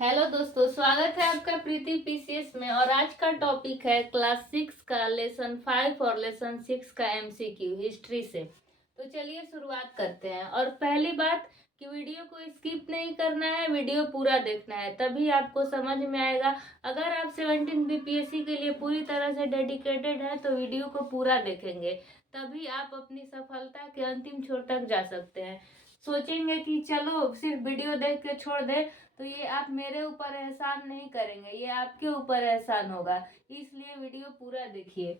Hello दोस्तों, स्वागत है आपका प्रीति पीसीएस में। और आज का टॉपिक है क्लास 6 का लेसन 5 और लेसन 6 का एमसीक्यू हिस्ट्री से। तो चलिए शुरुआत करते हैं। और पहली बात कि वीडियो को स्किप नहीं करना है, वीडियो पूरा देखना है, तभी आपको समझ में आएगा। अगर आप 17 बीपीएससी के लिए पूरी तरह से डेडिकेटेड है तो वीडियो को पूरा देखेंगे, तभी आप अपनी सफलता के अंतिम छोर तक जा सकते हैं। सोचेंगे कि चलो सिर्फ वीडियो देख के छोड़ दे, तो ये आप मेरे ऊपर एहसान नहीं करेंगे, ये आपके ऊपर एहसान होगा। इसलिए वीडियो पूरा देखिए।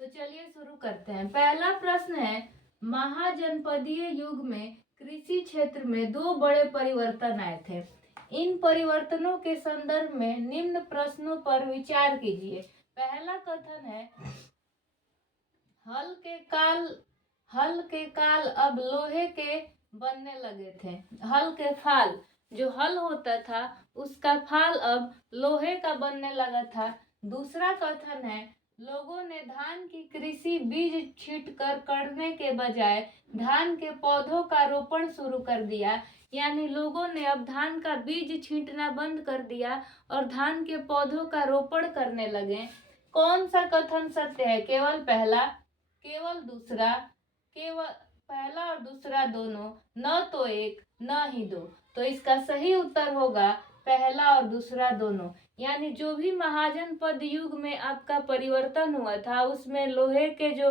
तो चलिए शुरू करते हैं। पहला प्रश्न है, महाजनपदीय युग में कृषि क्षेत्र में दो बड़े परिवर्तन आए थे। इन परिवर्तनों के संदर्भ में निम्न प्रश्नों पर विचार कीजिए। पहला कथन है, हल के काल अब लोहे के बनने लगे थे। हल के फाल, जो हल होता था उसका फाल अब लोहे का बनने लगा था। दूसरा कथन है, लोगों ने धान की कृषि बीज छींटकर करने के बजाय धान के पौधों का रोपण शुरू कर दिया। यानी लोगों ने अब धान का बीज छींटना बंद कर दिया और धान के पौधों का रोपण करने लगे। कौन सा कथन सत्य है? केवल पहला, केवल दूसरा, केवल पहला और दूसरा दोनों, न तो एक न ही दो। तो इसका सही उत्तर होगा पहला और दूसरा दोनों। यानी जो भी महाजनपद युग में आपका परिवर्तन हुआ था उसमें लोहे के जो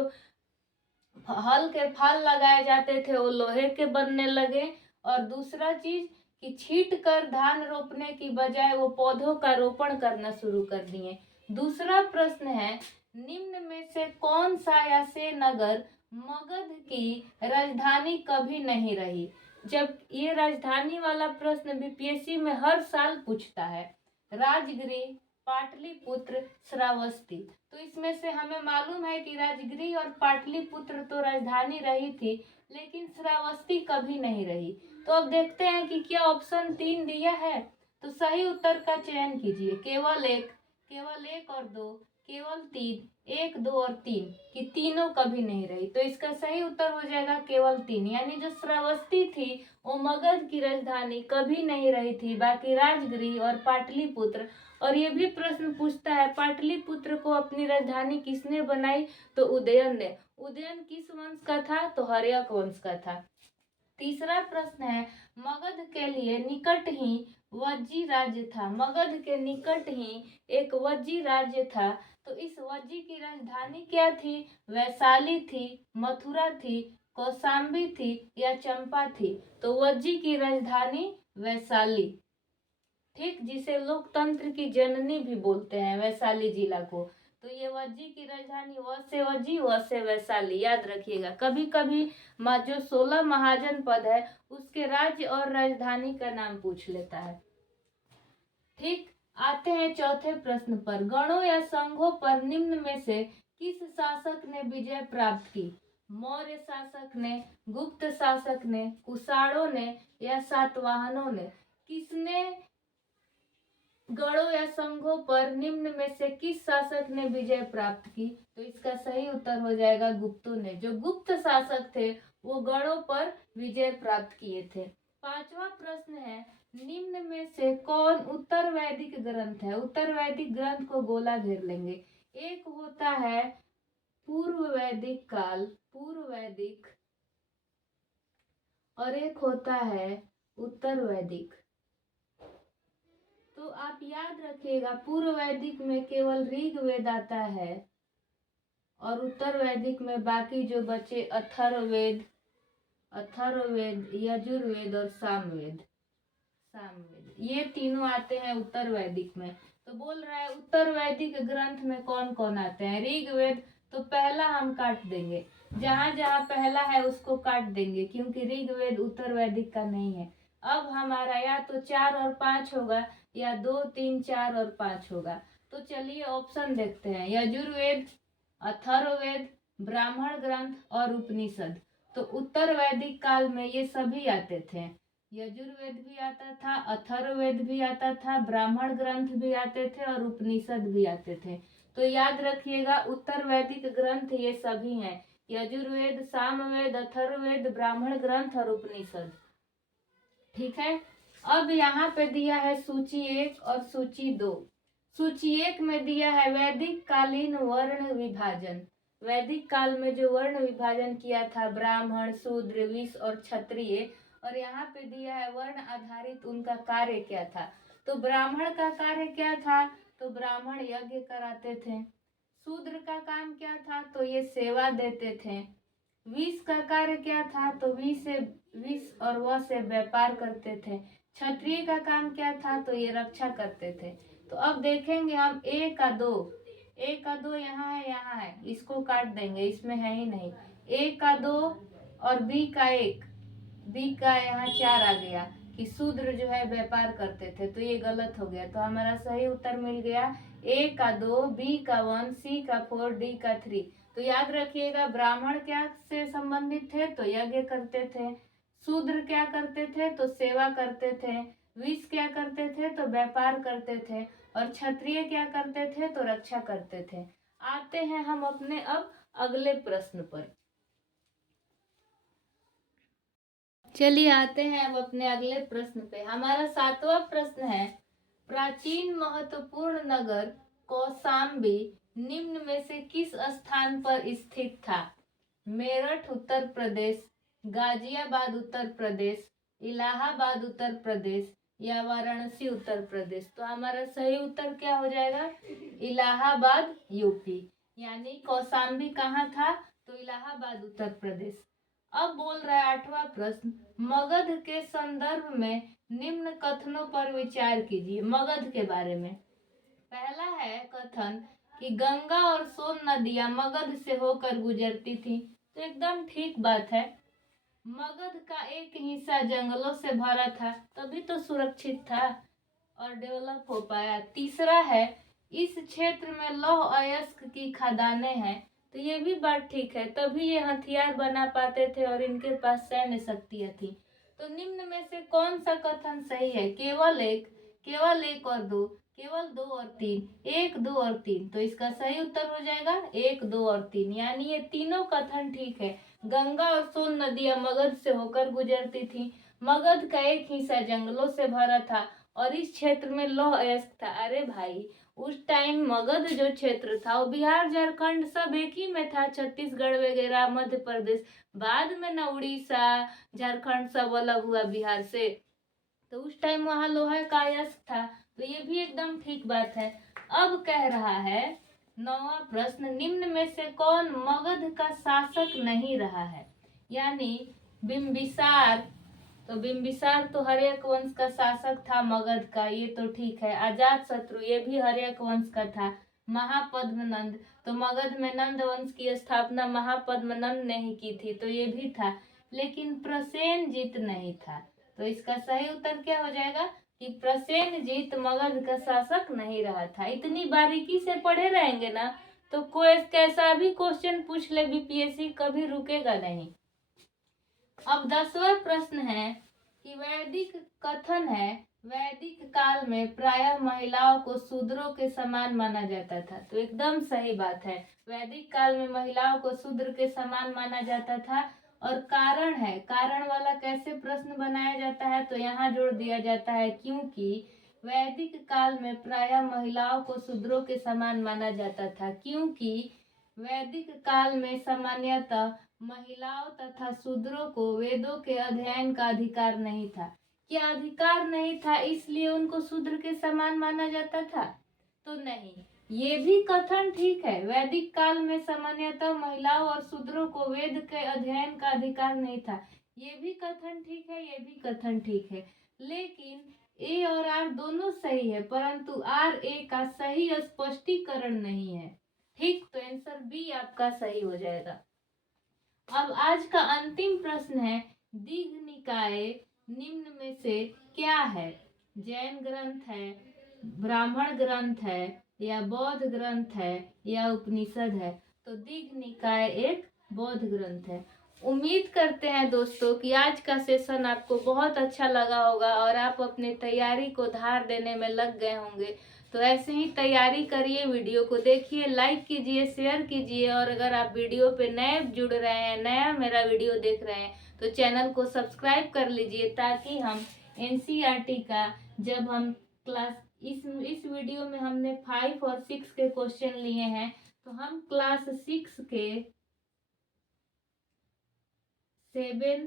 हल के फाल लगाए जाते थे वो लोहे के बनने लगे। और दूसरा चीज कि छींट कर धान रोपने की बजाय वो पौधों का रोपण करना शुरू कर दिए। दूसरा प्रश्न है, निम्न में से कौन सा ऐसे नगर मगध की राजधानी कभी नहीं रही? जब ये राजधानी वाला प्रश्न बीपीएससी में हर साल पूछता है। राजगृह, पाटलिपुत्र, श्रावस्ती। तो इसमें से हमें मालूम है कि राजगृह और पाटलिपुत्र तो राजधानी रही थी, लेकिन श्रावस्ती कभी नहीं रही। तो अब देखते हैं कि क्या ऑप्शन 3 दिया है। तो सही उत्तर का चयन कीजिए। केवल एक और दो, केवल 3, 1, 2 और 3 कि तीनों कभी नहीं रही। तो इसका सही उत्तर हो जाएगा केवल 3। यानी जो श्रावस्ती थी वो मगध की राजधानी कभी नहीं रही थी, बाकी राजगृह और पाटलिपुत्र। और ये भी प्रश्न पूछता है, पाटलिपुत्र को अपनी राजधानी किसने बनाई? तो उदयन ने। उदयन किस वंश का था? तो हर्यक वंश का था। तीसरा प्रश्न है, मगध के लिए निकट ही वज्जी राज्य था। मगध के निकट ही एक वज्जी राज्य था। तो इस वज्जी की राजधानी क्या थी? वैशाली थी, मथुरा थी, कौशाम्बी थी या चंपा थी? तो वज्जी की राजधानी वैशाली, ठीक, जिसे लोकतंत्र की जननी भी बोलते हैं वैशाली जिला को। तो ये वज्जी की राजधानी व से वज्जी, व से वैशाली, याद रखिएगा। कभी कभी जो 16 महाजन पद है उसके राज्य और राजधानी का नाम पूछ लेता है। ठीक, आते हैं चौथे प्रश्न पर। गणों या संघों पर निम्न में से किस शासक ने विजय प्राप्त की? मौर्य शासक ने, गुप्त शासक ने, कुषाणों ने या सातवाहनों ने? किसने गणों या संघों पर निम्न में से किस शासक ने विजय प्राप्त की? तो इसका सही उत्तर हो जाएगा गुप्तों ने। जो गुप्त शासक थे वो गणों पर विजय प्राप्त किए थे। पांचवा प्रश्न है, निम्न में से कौन उत्तर वैदिक ग्रंथ है? उत्तर वैदिक ग्रंथ को गोला घेर लेंगे। एक होता है पूर्व वैदिक काल, पूर्व वैदिक, और एक होता है उत्तर वैदिक। तो आप याद रखिएगा, पूर्व वैदिक में केवल ऋग्वेद आता है और उत्तर वैदिक में बाकी जो बचे अथर्ववेद, यजुर्वेद और सामवेद, ये तीनों आते हैं उत्तर वैदिक में। तो बोल रहा है उत्तर वैदिक ग्रंथ में कौन कौन आते हैं? ऋग्वेद तो पहला हम काट देंगे, जहां जहां पहला है उसको काट देंगे, क्योंकि ऋग्वेद उत्तर वैदिक का नहीं है। अब हमारा या तो 4 और 5 होगा या 2, 3, 4 और 5 होगा। तो चलिए ऑप्शन देखते हैं। यजुर्वेद, अथर्ववेद, ब्राह्मण ग्रंथ और उपनिषद। तो उत्तर वैदिक काल में ये सभी आते थे। यजुर्वेद भी आता था, अथर्ववेद भी आता था, ब्राह्मण ग्रंथ भी आते थे और उपनिषद भी आते थे। तो याद रखिएगा उत्तर वैदिक ग्रंथ ये सभी हैं, यजुर्वेद, सामवेद, अथर्ववेद, ब्राह्मण ग्रंथ और उपनिषद। ठीक है। अब यहाँ पे दिया है सूची 1 और सूची 2। सूची 1 में दिया है वैदिक कालीन वर्ण विभाजन। वैदिक काल में जो वर्ण विभाजन किया था ब्राह्मण, शूद्र, वैश्य और क्षत्रिय, और यहाँ पे दिया है वर्ण आधारित उनका कार्य क्या था। तो ब्राह्मण का कार्य क्या था, तो ब्राह्मण यज्ञ कराते थे। शूद्र का काम क्या था, तो ये सेवा देते थे। वैश्य का कार्य क्या था, तो विष और व से व्यापार करते थे। क्षत्रिय का काम क्या था, तो ये रक्षा करते थे। तो अब देखेंगे हम ए का 2 यहाँ है, इसको काट देंगे, इसमें है ही नहीं। ए का 2 और बी का 1, बी का यहाँ 4 आ गया कि शूद्र जो है व्यापार करते थे, तो ये गलत हो गया। तो हमारा सही उत्तर मिल गया ए का 2, बी का 1, सी का 4, डी का 3। तो याद रखिएगा, ब्राह्मण क्या से संबंधित थे, तो यज्ञ करते थे। शूद्र क्या करते थे, तो सेवा करते थे। वैश्य क्या करते थे, तो व्यापार करते थे। और क्षत्रिय क्या करते थे, तो रक्षा करते थे। आते हैं हम अपने अब अगले प्रश्न पर। चलिए आते हैं अब अपने अगले प्रश्न पे। हमारा 7वां प्रश्न है, प्राचीन महत्वपूर्ण नगर कौशाम्बी निम्न में से किस स्थान पर स्थित था। मेरठ उत्तर प्रदेश, गाजियाबाद उत्तर प्रदेश, इलाहाबाद उत्तर प्रदेश या वाराणसी उत्तर प्रदेश। तो हमारा सही उत्तर क्या हो जाएगा, इलाहाबाद यूपी। यानी कौशाम्बी कहाँ था, तो इलाहाबाद उत्तर प्रदेश। अब बोल रहा है 8वां प्रश्न, मगध के संदर्भ में निम्न कथनों पर विचार कीजिए। मगध के बारे में पहला है कथन कि गंगा और सोन नदियां मगध से होकर गुजरती थी। तो एकदम ठीक बात है। मगध का एक हिस्सा जंगलों से भरा था, तभी तो सुरक्षित था और डेवलप हो पाया। तीसरा है, इस क्षेत्र में लौह अयस्क की खदानें हैं। तो ये भी बात ठीक है, तभी ये हथियार बना पाते थे और इनके पास सैन्य शक्तियां थी। तो निम्न में से कौन सा कथन सही है, केवल एक और दो, केवल 2 और 3, 1, 2 और 3। तो इसका सही उत्तर हो जाएगा 1, 2 और 3। यानी ये तीनों कथन ठीक है। गंगा और सोन नदियां मगध से होकर गुजरती थी, मगध का एक हिस्सा जंगलों से भरा था और इस क्षेत्र में लौह अयस्क था। अरे भाई, उस टाइम मगध जो क्षेत्र था वो बिहार झारखंड सब एक ही में था, छत्तीसगढ़ वगैरह मध्य प्रदेश। बाद में ना उड़ीसा झारखंड सब अलग हुआ बिहार से, तो उस टाइम वहां लोहा का अयस्क था। तो ये भी एकदम ठीक बात है। अब कह रहा है 9वां प्रश्न, निम्न में से कौन मगध का शासक नहीं रहा है। यानी बिंबिसार, तो बिंबिसार तो हर्यक वंश का शासक था मगध का, ये तो ठीक है। अजात शत्रु, ये भी हर्यक वंश का था। महापद्मनंद, तो मगध में नंद वंश की स्थापना महापद्मनंद ने ही की थी, तो ये भी था। लेकिन प्रसेनजीत नहीं था। तो इसका सही उत्तर क्या हो जाएगा कि प्रसेनजीत मगध का शासक नहीं रहा था। इतनी बारीकी से पढ़े रहेंगे ना, तो कोई कैसा भी क्वेश्चन पूछ ले बीपीएससी कभी रुकेगा नहीं। अब 10वां प्रश्न है कि वैदिक कथन है, वैदिक काल में प्रायः महिलाओं को शूद्रों के समान माना जाता था। तो एकदम सही बात है, वैदिक काल में महिलाओं को शूद्र के समान माना जाता था। और कारण है, कारण वाला कैसे प्रश्न बनाया जाता है, तो यहाँ जोड़ दिया जाता है क्योंकि वैदिक काल में प्रायः महिलाओं को शूद्रों के समान माना जाता था, क्योंकि वैदिक काल में सामान्यतः महिलाओं तथा शूद्रों को वेदों के अध्ययन का अधिकार नहीं था। क्या अधिकार नहीं था इसलिए उनको शूद्र के समान माना जाता था? तो नहीं, ये भी कथन ठीक है। वैदिक काल में सामान्यतः महिलाओं और शूद्रों को वेद के अध्ययन का अधिकार नहीं था, ये भी कथन ठीक है, ये भी कथन ठीक है। लेकिन ए और आर दोनों सही है, परंतु आर ए का सही स्पष्टीकरण नहीं है। ठीक, तो आंसर बी आपका सही हो जाएगा। अब आज का अंतिम प्रश्न है, दीघ निकाय निम्न में से क्या है। जैन ग्रंथ है, ब्राह्मण ग्रंथ है, या बौद्ध ग्रंथ है, या उपनिषद है। तो दीघ निकाय एक बौद्ध ग्रंथ है। उम्मीद करते हैं दोस्तों कि आज का सेशन आपको बहुत अच्छा लगा होगा और आप अपने तैयारी को धार देने में लग गए होंगे। तो ऐसे ही तैयारी करिए, वीडियो को देखिए, लाइक कीजिए, शेयर कीजिए, और अगर आप वीडियो पे नए जुड़ रहे हैं, नया मेरा वीडियो देख रहे हैं, तो चैनल को सब्सक्राइब कर लीजिए ताकि हम एनसीईआरटी का जब हम क्लास इस वीडियो में हमने 5 और 6 के क्वेश्चन लिए हैं, तो हम क्लास 6 के 7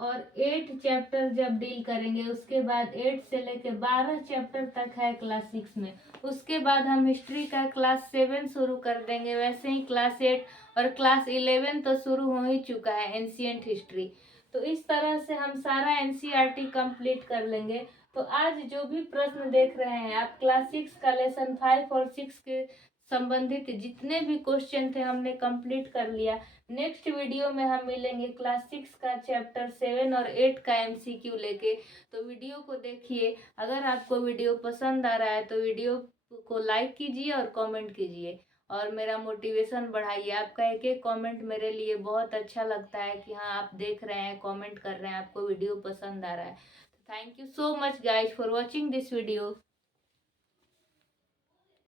और 8 चैप्टर जब डील करेंगे, उसके बाद 8 से लेके 12 चैप्टर तक है क्लास 6 में। उसके बाद हम हिस्ट्री का क्लास 7 शुरू कर देंगे। वैसे ही क्लास 8 और क्लास 11 तो शुरू हो ही चुका है, एंशिएंट हिस्ट्री। तो इस तरह से हम सारा एनसीईआरटी कंप्लीट कर लेंगे। तो आज जो भी प्रश्न देख रहे हैं आप, क्लास 6 का लेसन 5 और 6 के संबंधित जितने भी क्वेश्चन थे हमने कंप्लीट कर लिया। नेक्स्ट वीडियो में हम मिलेंगे क्लास 6 का चैप्टर 7 और 8 का एमसीक्यू लेके। तो वीडियो को देखिए। अगर आपको वीडियो पसंद आ रहा है तो वीडियो को लाइक कीजिए और कमेंट कीजिए और मेरा मोटिवेशन बढ़ाइए। आपका एक एक कमेंट मेरे लिए बहुत अच्छा लगता है कि हाँ, आप देख रहे हैं, कमेंट कर रहे हैं, आपको वीडियो पसंद आ रहा है। Thank you so much guys for watching this video.